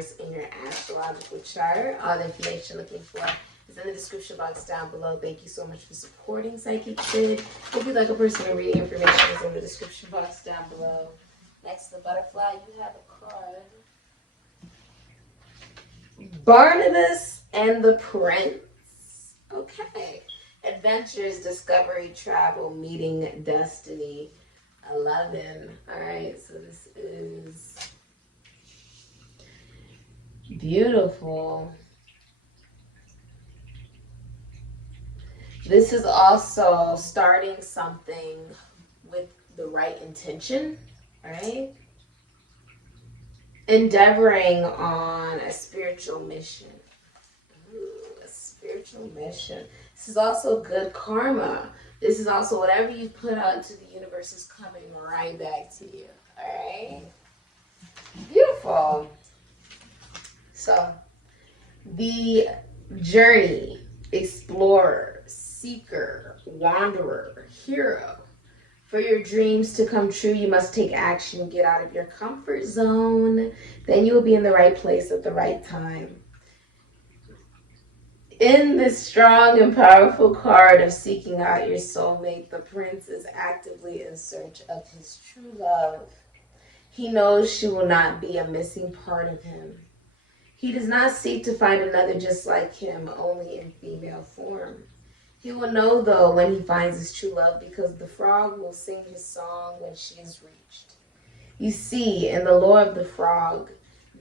universe in your astrological chart. All the information looking for is in the description box down below. Thank you so much for supporting Sikiksyd. If you'd like a personal reading, information is in the description box down below. Next to the butterfly, you have a card. Barnabas and the Prince. Okay. Adventures, discovery, travel, meeting, destiny. 11. All right, so this is beautiful. This is also starting something with the right intention, right? Endeavoring on a spiritual mission. Ooh, a spiritual mission. This is also good karma. This is also whatever you put out into the universe is coming right back to you. All right? Beautiful. So, the journey, explorer, seeker, wanderer, hero. For your dreams to come true, you must take action, get out of your comfort zone. Then you will be in the right place at the right time. In this strong and powerful card of seeking out your soulmate, the prince is actively in search of his true love. He knows she will not be a missing part of him. He does not seek to find another just like him, only in female form. He will know, though, when he finds his true love, because the frog will sing his song when she is reached. You see, in the lore of the frog,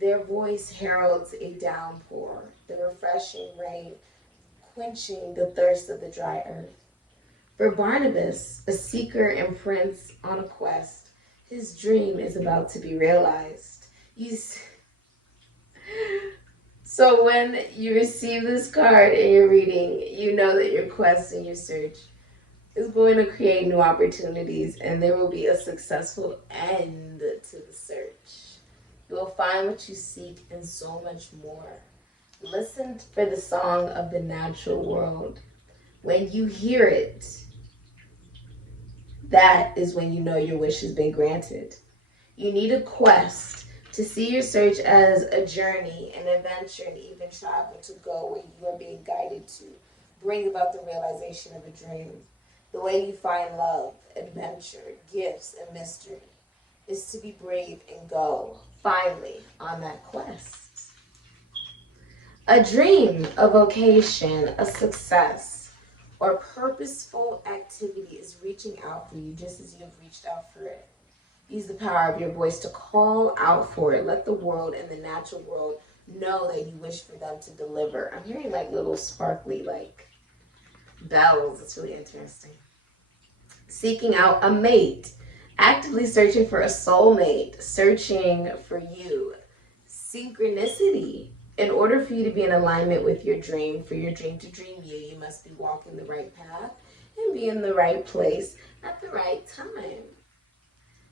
their voice heralds a downpour, the refreshing rain, quenching the thirst of the dry earth. For Barnabas, a seeker and prince on a quest, his dream is about to be realized. So when you receive this card in your reading, you know that your quest and your search is going to create new opportunities, and there will be a successful end to the search. You will find what you seek and so much more. Listen for the song of the natural world. When you hear it, that is when you know your wish has been granted. You need a quest to see your search as a journey, an adventure, and even travel to go where you are being guided to. Bring about the realization of a dream. The way you find love, adventure, gifts, and mystery is to be brave and go, finally, on that quest. A dream, a vocation, a success, or purposeful activity is reaching out for you just as you have reached out for it. Use the power of your voice to call out for it. Let the world and the natural world know that you wish for them to deliver. I'm hearing like little sparkly like bells. It's really interesting. Seeking out a mate. Actively searching for a soulmate. Searching for you. Synchronicity. In order for you to be in alignment with your dream, for your dream to dream you, you must be walking the right path and be in the right place at the right time.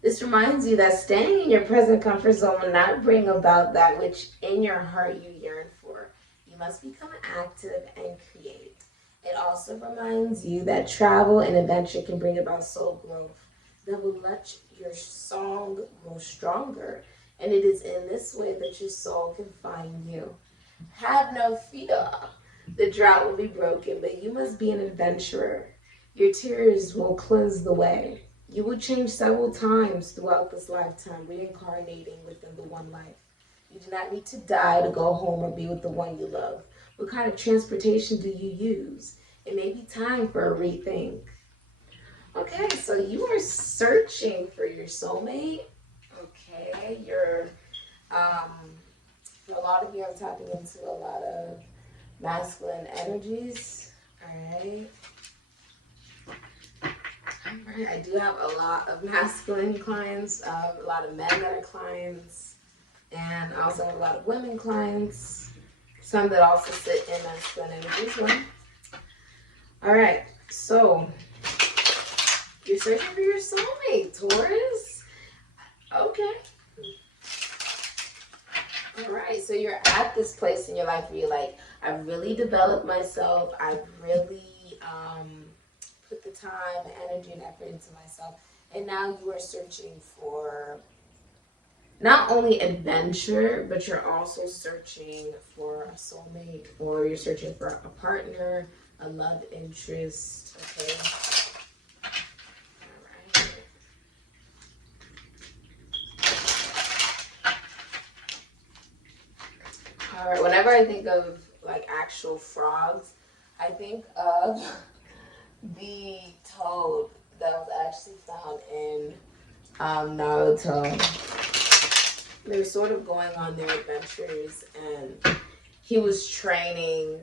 This reminds you that staying in your present comfort zone will not bring about that which in your heart you yearn for. You must become active and create. It also reminds you that travel and adventure can bring about soul growth that will let your song grow stronger. And it is in this way that your soul can find you. Have no fear. The drought will be broken, but you must be an adventurer. Your tears will cleanse the way. You will change several times throughout this lifetime, reincarnating within the one life. You do not need to die to go home or be with the one you love. What kind of transportation do you use? It may be time for a rethink. Okay, so you are searching for your soulmate. Okay, you're, for a lot of you, I'm tapping into a lot of masculine energies. All right. Alright, I do have a lot of masculine clients, a lot of men that are clients, and I also have a lot of women clients, some that also sit in masculine energies. Alright, so you're searching for your soulmate, Taurus. Okay. Alright, so you're at this place in your life where you're like, I've really developed myself, I've really put the time, energy, and effort into myself. And now you are searching for not only adventure, but you're also searching for a soulmate, or you're searching for a partner, a love interest, okay? All right, whenever I think of like actual frogs, I think of the toad that was actually found in Naruto. They were sort of going on their adventures, and he was training,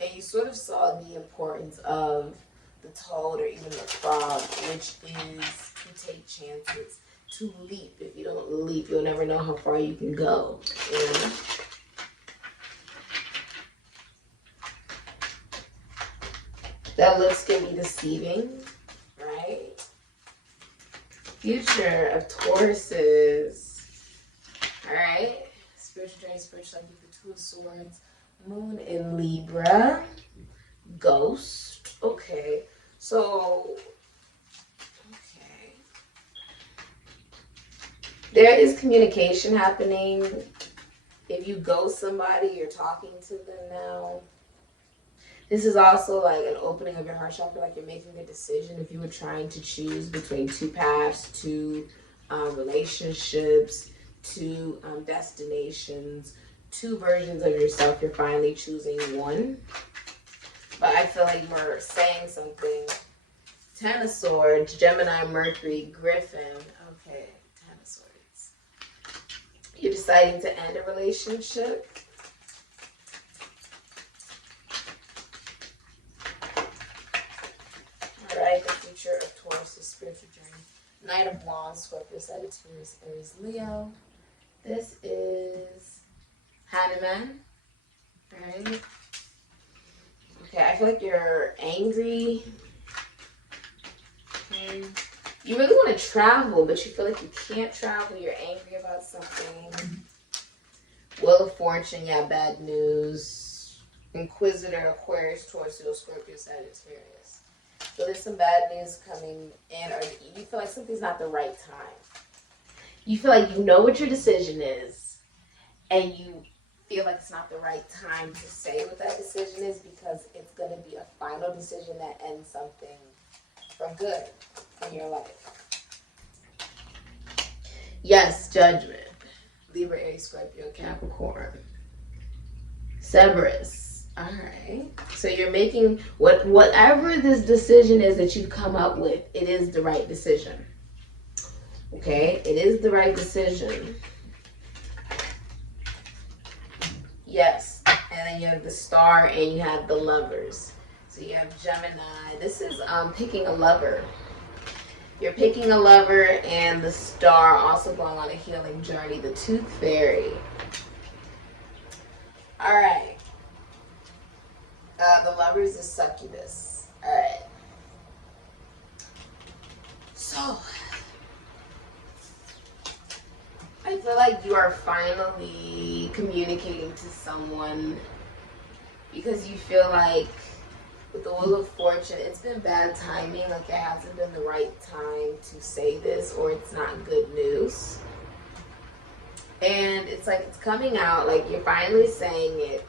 and you sort of saw the importance of the toad or even the frog, which is to take chances, to leap. If you don't leap, you'll never know how far you can go. You know? That looks can be deceiving, right? Future of Tauruses. All right. Spiritual journey, spiritual life, the Two of Swords. Moon in Libra. Ghost. Okay. So, okay. There is communication happening. If you ghost somebody, you're talking to them now. This is also like an opening of your heart chakra, like you're making a decision. If you were trying to choose between two paths, two relationships, two destinations, two versions of yourself, you're finally choosing one. But I feel like you're saying something. Ten of Swords, Gemini, Mercury, Griffin. Okay, Ten of Swords. You're deciding to end a relationship. Alright, the future of Taurus is spiritual journey. Knight of Wands, Scorpio, Sagittarius, Aries, Leo. This is Hanuman. Right? Okay, I feel like you're angry. Okay. You really want to travel, but you feel like you can't travel. You're angry about something. Wheel of Fortune, yeah, bad news. Inquisitor, Aquarius, Taurus, Scorpio, Sagittarius. So there's some bad news coming in, or you feel like something's not the right time. You feel like you know what your decision is, and you feel like it's not the right time to say what that decision is, because it's going to be a final decision that ends something for good in your life. Yes, Judgment. Libra, Aries, Scorpio, Capricorn. Cerberus. All right. So you're making whatever this decision is that you come up with, it is the right decision. Okay? It is the right decision. Yes. And then you have the Star and you have the Lovers. So you have Gemini. This is picking a lover. You're picking a lover, and the Star also going on a healing journey. The Tooth Fairy. All right. The Lovers is Succubus. All right. So, I feel like you are finally communicating to someone, because you feel like with the Wheel of Fortune, it's been bad timing. Like, it hasn't been the right time to say this, or it's not good news. And it's like it's coming out, like you're finally saying it.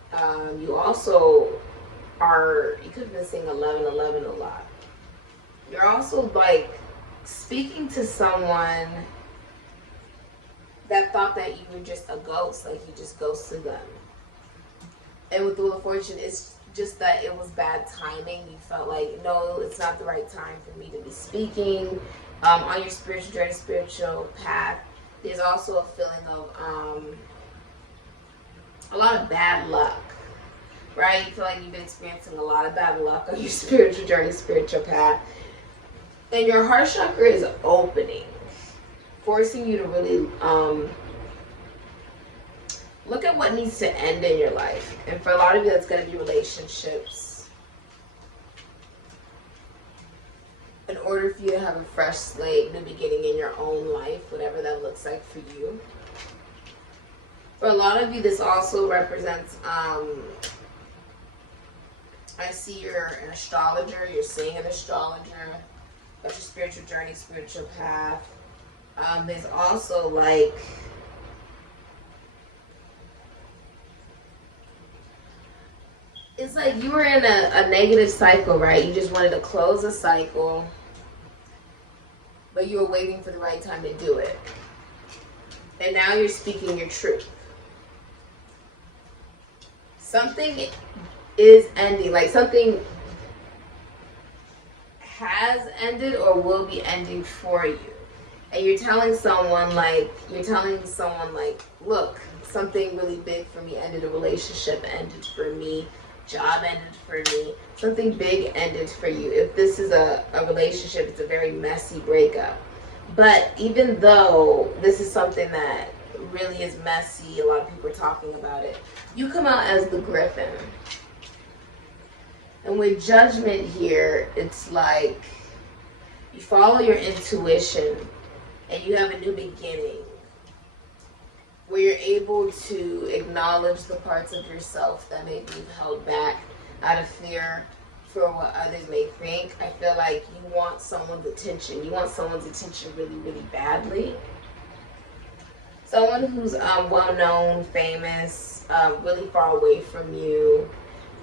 You also you could have been saying 1111 a lot. You're also like speaking to someone that thought that you were just a ghost, like you just ghosted them. And with the Wheel of Fortune, it's just that it was bad timing. You felt like, no, it's not the right time for me to be speaking. On your spiritual journey, spiritual path, there's also a feeling of a lot of bad luck, right? You feel like you've been experiencing a lot of bad luck on your spiritual journey, spiritual path. And your heart chakra is opening, forcing you to really look at what needs to end in your life. And for a lot of you, that's going to be relationships. In order for you to have a fresh slate, new beginning in your own life, whatever that looks like for you. For a lot of you, this also represents, I see you're an astrologer, you're seeing an astrologer, but your spiritual journey, spiritual path. There's also like It's like you were in a negative cycle, right? You just wanted to close a cycle, but you were waiting for the right time to do it. And now you're speaking your truth. Something is ending, like something has ended or will be ending for you. And you're telling someone like, look, something really big for me ended, a relationship ended for me, job ended for me, something big ended for you. If this is a relationship, it's a very messy breakup. But even though this is something that really is messy, a lot of people are talking about it, you come out as the Griffin. And with Judgment here, it's like you follow your intuition and you have a new beginning where you're able to acknowledge the parts of yourself that maybe you've held back out of fear for what others may think. I feel like you want someone's attention. You want someone's attention really, really badly. Someone who's well-known, famous, really far away from you.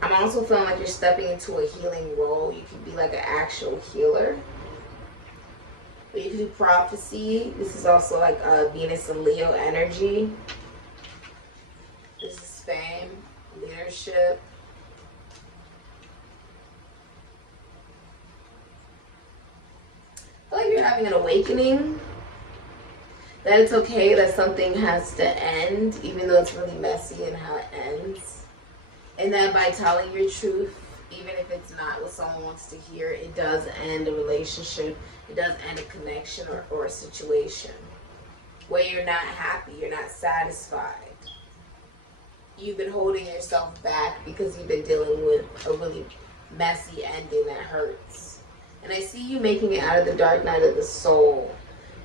I'm also feeling like you're stepping into a healing role. You could be like an actual healer. But you can do prophecy. This is also like Venus and Leo energy. This is fame, leadership. I feel like you're having an awakening. That it's okay that something has to end, even though it's really messy in how it ends. And that by telling your truth, even if it's not what someone wants to hear, it does end a relationship. It does end a connection or a situation where you're not happy, you're not satisfied. You've been holding yourself back because you've been dealing with a really messy ending that hurts. And I see you making it out of the dark night of the soul.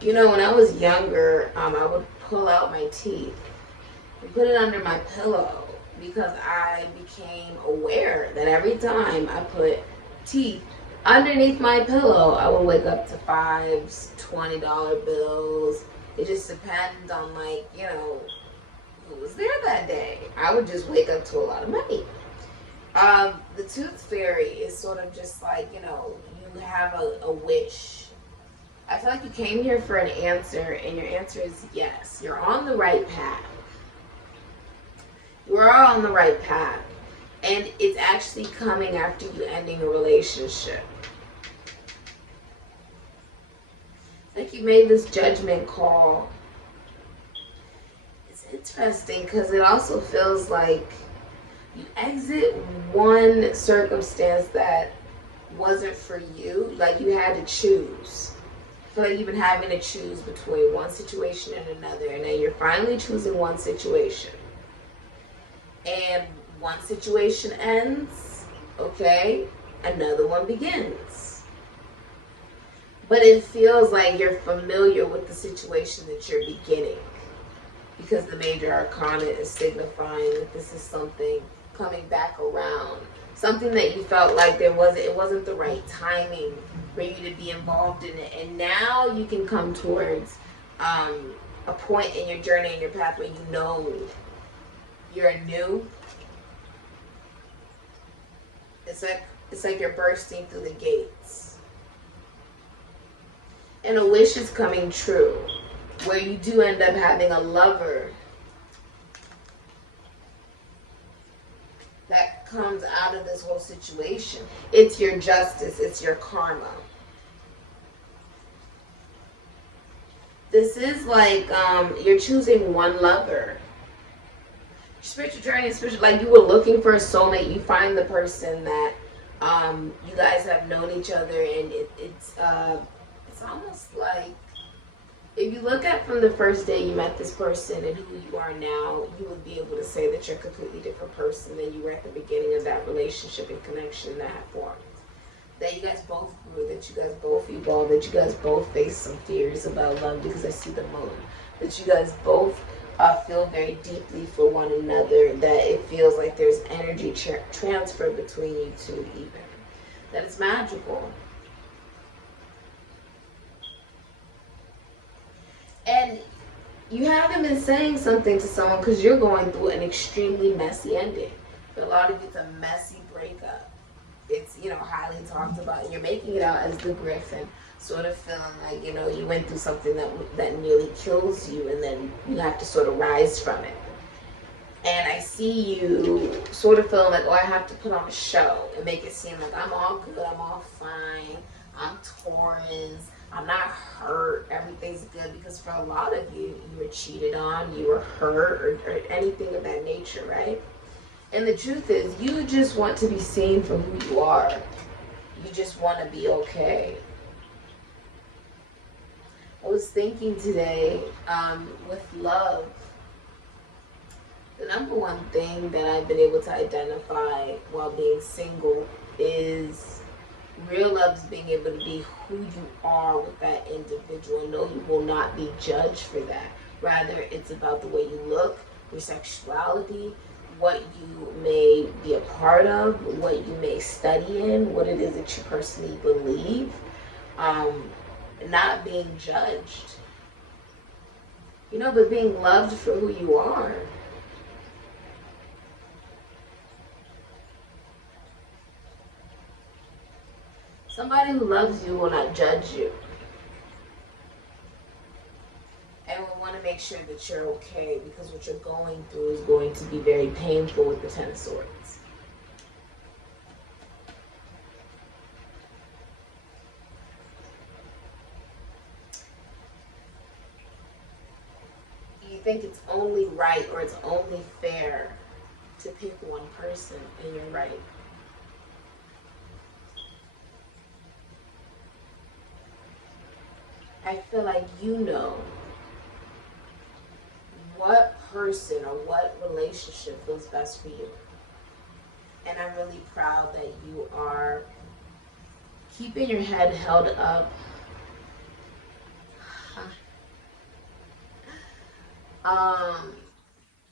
You know, when I was younger, I would pull out my teeth and put it under my pillow because I became aware that every time I put teeth underneath my pillow, I would wake up to $5s, $20 bills. It just depends on, like, you know, who was there that day. I would just wake up to a lot of money. The tooth fairy is sort of just like, you know, you have a wish. I feel like you came here for an answer, and your answer is yes. You're on the right path. You are on the right path. And it's actually coming after you ending a relationship. Like you made this judgment call. It's interesting because it also feels like you exit one circumstance that wasn't for you. Like you had to choose. I feel like you've been having to choose between one situation and another, and then you're finally choosing one situation. And one situation ends, okay, another one begins. But it feels like you're familiar with the situation that you're beginning, because the major arcana is signifying that this is something coming back around. Something that you felt like it wasn't the right timing for you to be involved in it. And now you can come towards a point in your journey, in your path, where you know you're new. It's like you're bursting through the gates. And a wish is coming true, where you do end up having a lover that comes out of this whole situation. It's your justice, it's your karma. This is like you're choosing one lover. Spiritual journey, like you were looking for a soulmate. You find the person that you guys have known each other, and it's almost like, if you look at from the first day you met this person and who you are now, you would be able to say that you're a completely different person than you were at the beginning of that relationship and connection that had formed. That you guys both grew, that you guys both evolved, that you guys both faced some fears about love, because I see the moon. That you guys both feel very deeply for one another, that it feels like there's energy transfer between you two even. That it's magical. And you haven't been saying something to someone because you're going through an extremely messy ending. For a lot of you, it's a messy breakup. It's, you know, highly talked about, and you're making it out as the Griffin, sort of feeling like, you know, you went through something that nearly kills you, and then you have to sort of rise from it. And I see you sort of feeling like, oh, I have to put on a show and make it seem like I'm all good, I'm all fine, I'm Taurus, I'm not hurt, everything's good. Because for a lot of you, you were cheated on, you were hurt, or anything of that nature, right? And the truth is, you just want to be seen for who you are. You just want to be okay. I was thinking today, with love, the number one thing that I've been able to identify while being single is real love is being able to be who you are with that individual. No, you will not be judged for that. Rather, it's about the way you look, your sexuality, what you may be a part of, what you may study in, what it is that you personally believe, not being judged, you know, but being loved for who you are. Somebody who loves you will not judge you, and will want to make sure that you're okay, because what you're going through is going to be very painful with the Ten of Swords. You think it's only right, or it's only fair to pick one person, and you're right. I feel like you know what person or what relationship feels best for you. And I'm really proud that you are keeping your head held up.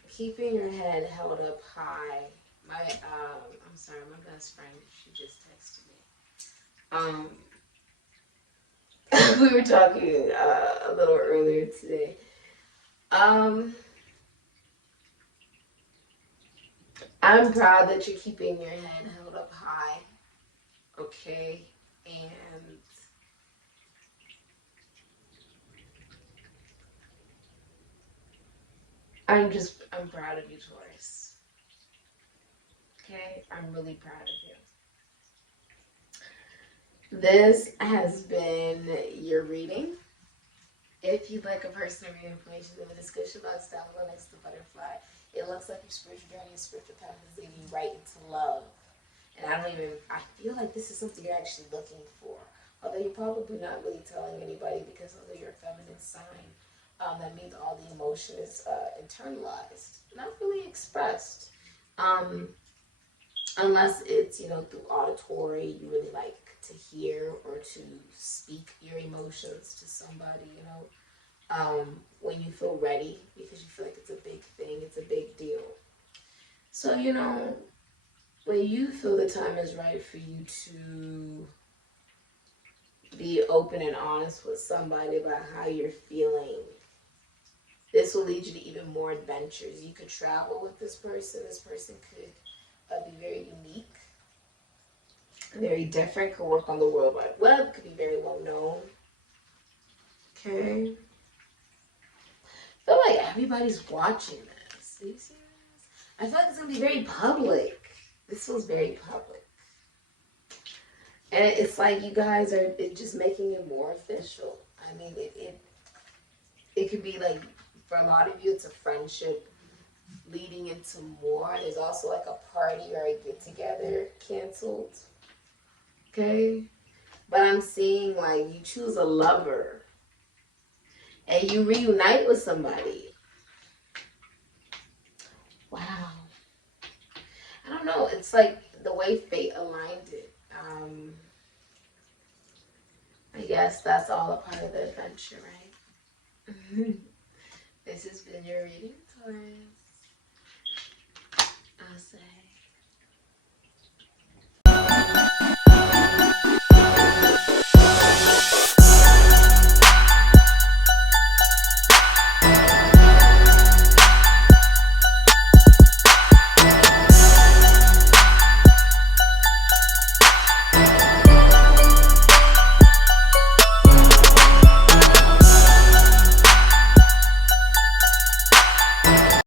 Keeping your head held up high. I'm sorry, my best friend, she just texted me. We were talking a little earlier today. I'm proud that you're keeping your head held up high, okay? And I'm proud of you, Taurus. Okay? I'm really proud of you. This has been your reading. If you'd like a personal reading information in the description box down below next to butterfly. It looks like your spiritual journey and spiritual path is leading you right into love. And I feel like this is something you're actually looking for. Although you're probably not really telling anybody, because although you're a feminine sign, that means all the emotion is internalized, not really expressed. Unless it's, you know, through auditory, you really like to hear or to speak your emotions to somebody, you know, when you feel ready, because you feel like it's a big thing, it's a big deal. So, you know, when you feel the time is right for you to be open and honest with somebody about how you're feeling, this will lead you to even more adventures. You could travel with this person. This person could be very unique, very different, could work on the World Wide Web, could be very well known. Okay? I feel like everybody's watching this. Do you see this? I feel like it's going to be very public. This feels very public. And it's like you guys are just making it more official. I mean, it could be like, for a lot of you, it's a friendship leading into more. There's also like a party or a get together canceled. Okay? But I'm seeing like you choose a lover and you reunite with somebody. Wow. I don't know. It's like the way fate aligned it. I guess that's all a part of the adventure, right? This has been your reading, Taurus. I'll say.